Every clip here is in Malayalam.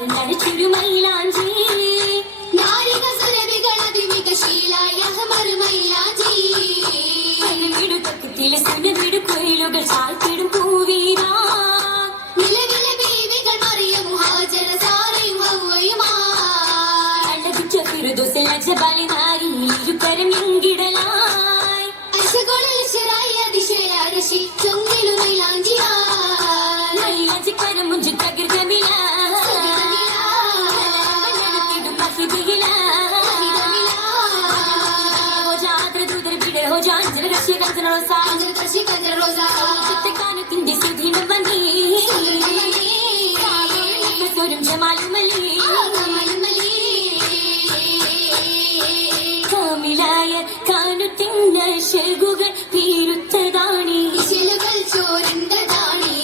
ചുരുമൈലാഞ്ചി നാരിക സുരഭികൾ അതിമികശീലായ മറുമൈലാഞ്ചി മിടുക്കത്തിലെ സുനമിടുക്കൊയിലുകൾ ചായ്ത്തിടും പൂവീരാ നിലവിലെ ബീവികൾ മറിയം ഹാജറ സാറയും ഹവ്വയുമാ അഴകിച്ച ഫിർദൗസിൽ അജബാലി നാരി ഇരുകരം എങ്കിടലായി അശകുളിൽ ശിറായി അതിശയ അരശി ചൊങ്കിലു മൈലാഞ്ചിയാ മൈലാഞ്ചി കരം മുഞ്ചു തകർകമില ത്തിന്റെ സുധീനം വന്നീ ജമാലുമലി കാമിലായ കാനുത്തിൻ്റെ ശകുകൾ വീരുത്തതാണി ചോരണ്ടതാണി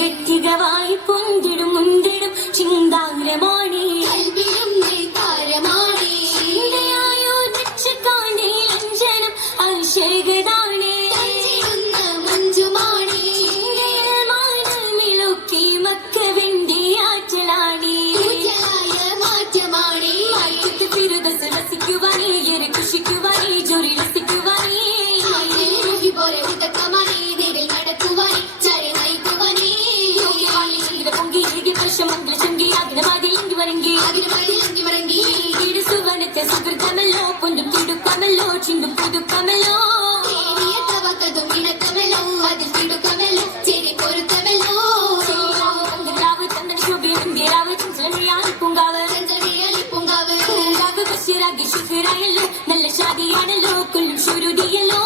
ഗത്തികവായി പൊന്തിടും മുന്തിടും ചിന്താഗ്രമാണി കൽവിലും താരമാണി അഞ്ജനം അശകതാണി മഞ്ജുമാണി മാനമിലൊക്കെ മക്കവിന്റെ ആറ്റലാണി മാറ്റമാണി ഫിർദൗസ് രസിക്കുവാനേ ഏറെ ഖുഷിക്കുവാനേ ജോലി രസിക്കുവാനേ പോലെ ഉദക്കമാണി നേരിൽ നടക്കുവാനേ ചരി നയിക്കുവാനേ പൊങ്കി പ്രശ്നമംഗല ചങ്കി അഗ്നമാതിലെങ്കി വരങ്കി മടങ്ങി സുവനത്തെ സുഹൃത്തമല്ലോ പൊന്നും തിടുക്കമല്ലോ ചിന്തും പുതുക്കമല്ലോ തവക്കതും ഇണക്കമല്ലോ അതിൽ തിടുക്കമല്ലോ ചെരി പൊരുത്തമല്ലോ രാവ് ചന്ദന ശോഭിന്റെ രാവ് ചഞ്ചലമൊഴിയാണ് പൂങ്കാവ് പൂങ്കാവ് പൂങ്കാവ് ബഷീറാകി ശുക്രായല്ലോ നല്ല ഷാദിയാണല്ലോ കൊല്ലും ശുരുതിയല്ലോ